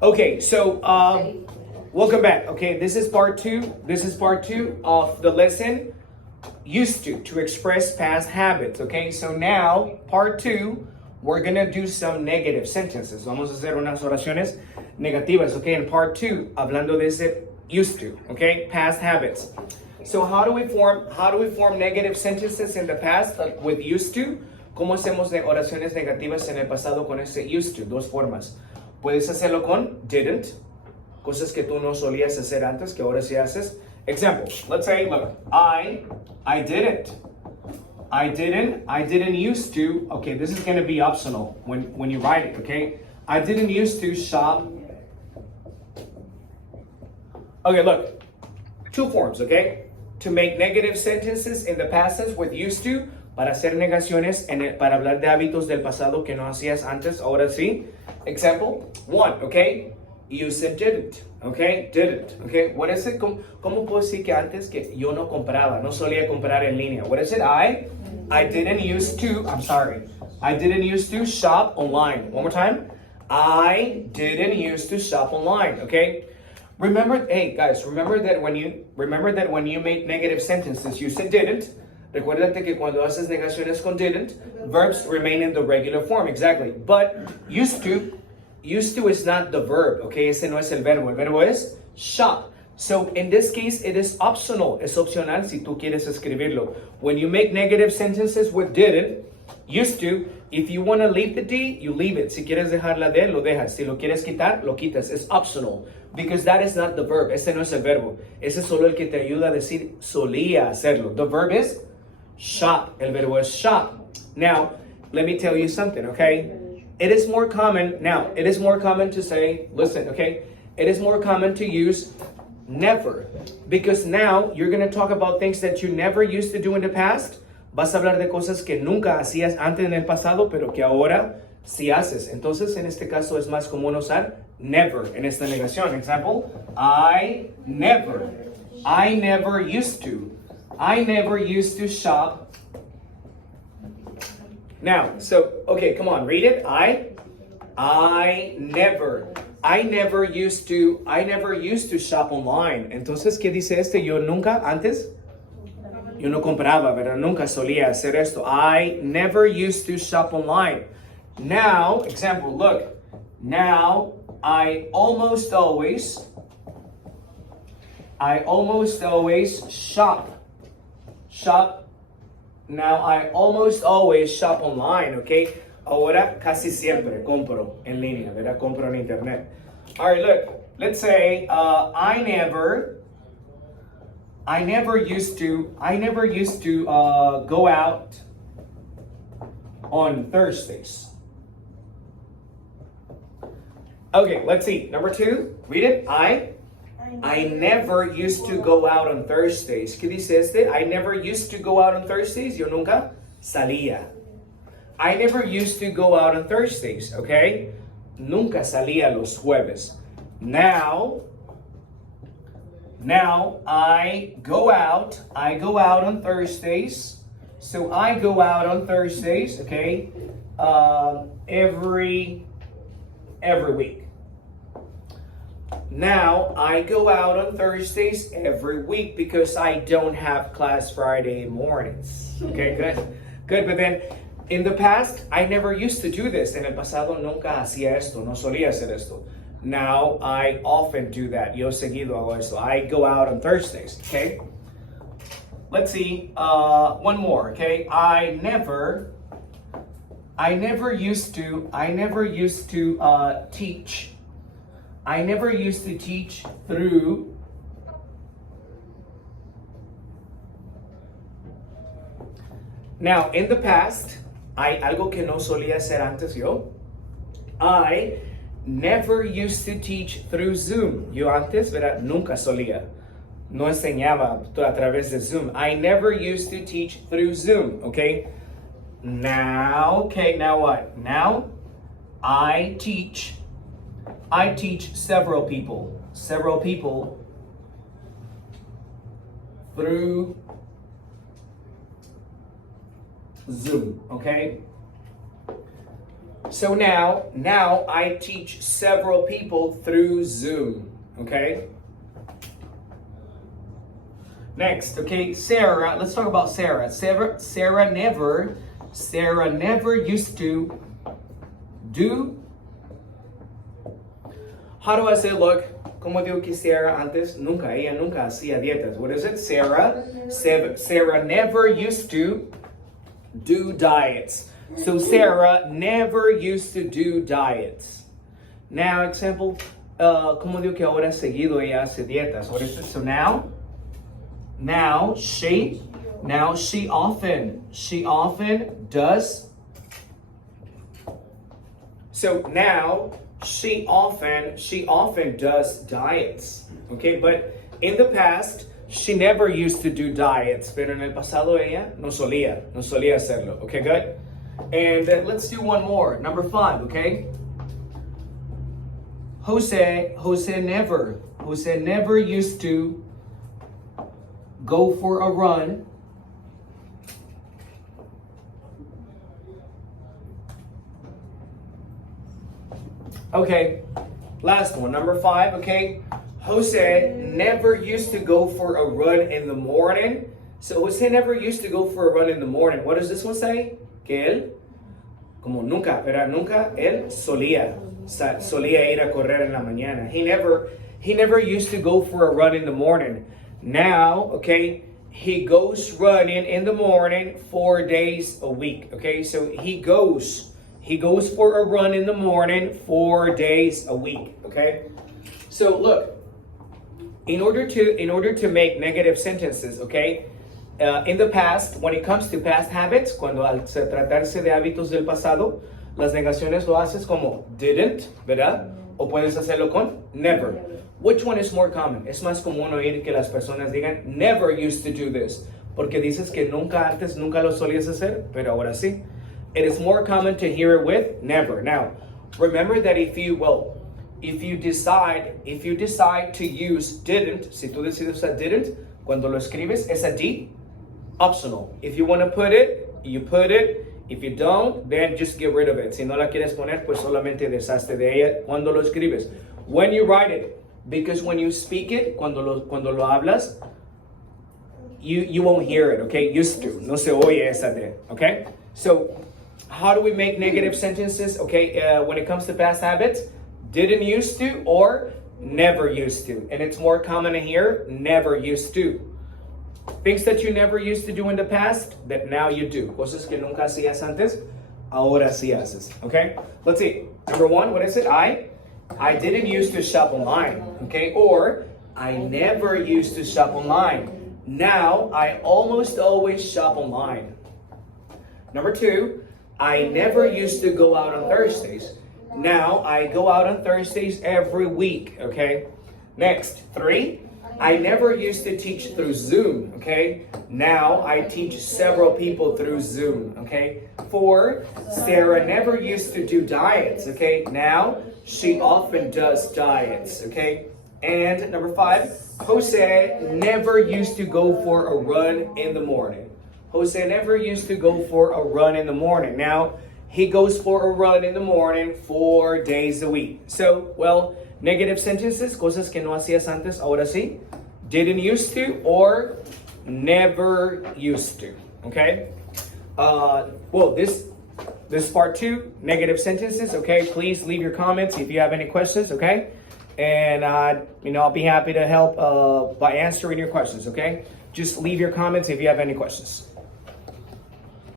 Okay, so welcome back. Okay, this is part two. This is part two of the lesson used to express past habits. Okay, so now part two, we're gonna do some negative sentences. Vamos a hacer unas oraciones negativas. Okay, in part two, hablando de ese used to. Okay, past habits. So how do we form negative sentences in the past with used to? ¿Cómo hacemos de oraciones negativas en el pasado con ese used to? Dos formas. Puedes hacerlo con didn't, cosas que tú no solías hacer antes, que ahora sí haces. Example, let's say, look, I didn't used to, okay, this is going to be optional when you write it, okay? I didn't used to shop. Okay, look, two forms, okay? To make negative sentences in the past tense with used to, para hacer negaciones, para hablar de hábitos del pasado que no hacías antes, ahora sí. Example, one, okay? You said didn't, okay? Didn't, okay? What is it? ¿Cómo puedo decir que antes que yo no compraba, no solía comprar en línea? What is it? I didn't used to, I didn't used to shop online. One more time. I didn't used to shop online, okay? Remember, hey guys, remember that when you make negative sentences, you said didn't. Recuérdate que cuando haces negaciones con didn't, verbs remain in the regular form, exactly. But used to is not the verb, okay? Ese no es el verbo. El verbo es shop. So in this case, it is optional. Es opcional si tú quieres escribirlo. When you make negative sentences with didn't, used to, if you want to leave the D, you leave it. Si quieres dejar la D, lo dejas. Si lo quieres quitar, lo quitas. It's optional. Because that is not the verb. Ese no es el verbo. Ese es solo el que te ayuda a decir solía hacerlo. The verb is shop. El verbo es shop. Now, let me tell you something, okay? It is more common to say, listen, okay? It is more common to use never. Because now you're going to talk about things that you never used to do in the past. Vas a hablar de cosas que nunca hacías antes en el pasado, pero que ahora sí haces. Entonces, en este caso es más común usar never en esta negación. Example, I never used to shop. Now, so, okay, come on, read it. I never used to shop online. Entonces, ¿qué dice este? Yo nunca antes, yo no compraba, ¿verdad? Nunca solía hacer esto. I never used to shop online. Now, example, look. Now, I almost always shop. Now, I almost always shop online, okay? Ahora casi siempre compro en línea, ¿verdad? Compro en internet. All right, look. Let's say I never used to go out on Thursdays. Okay, let's see. Number two, read it. I never used to go out on Thursdays. ¿Qué dice este? I never used to go out on Thursdays. Yo nunca salía. I never used to go out on Thursdays, okay? Nunca salía los jueves. Now I go out on Thursdays. So I go out on Thursdays, okay? Every week. Now, I go out on Thursdays every week because I don't have class Friday mornings. Okay, good. But then, in the past, I never used to do this. En el pasado nunca hacía esto, no solía hacer esto. Now, I often do that. Yo seguido hago esto. I go out on Thursdays, okay? Let's see, one more, okay? I never used to teach. I never used to teach through Now, in the past, algo que no solía hacer antes yo, I never used to teach through Zoom. Yo antes, ¿verdad? Nunca solía. No enseñaba a través de Zoom. I never used to teach through Zoom, okay? Now what? Now, I teach several people through Zoom, okay? So now I teach several people through Zoom, okay? Next, okay, Sarah, let's talk about Sarah. Sarah never used to do. How do I say, look, como digo que Sarah antes, ella nunca hacía dietas. What is it? Sarah never used to do diets. So Sarah never used to do diets. Now, example, como digo que ahora seguido ella hace dietas. What is it? So now she often does. So now she often does diets. Okay, but in the past she never used to do diets. Pero en el pasado ella no solía hacerlo. Okay, good. And let's do one more. Number 5. Okay. Jose never used to go for a run. Okay, last one, number 5, okay? Jose never used to go for a run in the morning. So Jose never used to go for a run in the morning. What does this one say? Que él, como nunca, pero nunca, él solía ir a correr en la mañana. He never used to go for a run in the morning. Now, okay, he goes running in the morning 4 days a week. Okay, so he goes for a run in the morning 4 days a week. Okay, so look, in order to make negative sentences, okay, in the past, when it comes to past habits, cuando al tratarse de hábitos del pasado, las negaciones lo haces como didn't, ¿verdad? O puedes hacerlo con never. Which one is more common? Es más común oír que las personas digan never used to do this, porque dices que nunca lo solías hacer, pero ahora sí. It is more common to hear it with never. Now, remember that if you decide to use didn't, si tú decides usar didn't, cuando lo escribes es a D, optional. If you want to put it, you put it. If you don't, then just get rid of it. Si no la quieres poner, pues solamente deshazte de ella cuando lo escribes. When you write it, because when you speak it, cuando lo hablas, you won't hear it, okay? Used to, no se oye esa de, okay? So, how do we make negative sentences, okay? When it comes to past habits, didn't used to or never used to. And it's more common to hear never used to. Things that you never used to do in the past, that now you do. Cosas que nunca hacías antes, ahora sí haces, okay? Let's see. Number 1, what is it? I didn't used to shop online, okay? Or, I never used to shop online. Now, I almost always shop online. Number 2, I never used to go out on Thursdays. Now, I go out on Thursdays every week, okay? Next, 3, I never used to teach through Zoom, okay? Now, I teach several people through Zoom, okay? 4, Sarah never used to do diets, okay? Now, she often does diets, okay? And number 5, Jose never used to go for a run in the morning. Jose never used to go for a run in the morning. Now, he goes for a run in the morning 4 days a week. So, well, negative sentences, cosas que no hacías antes, ahora sí. Didn't used to or never used to, okay? Well, this is part 2, negative sentences, okay? Please leave your comments if you have any questions, okay? And, I'll be happy to help by answering your questions, okay? Just leave your comments if you have any questions.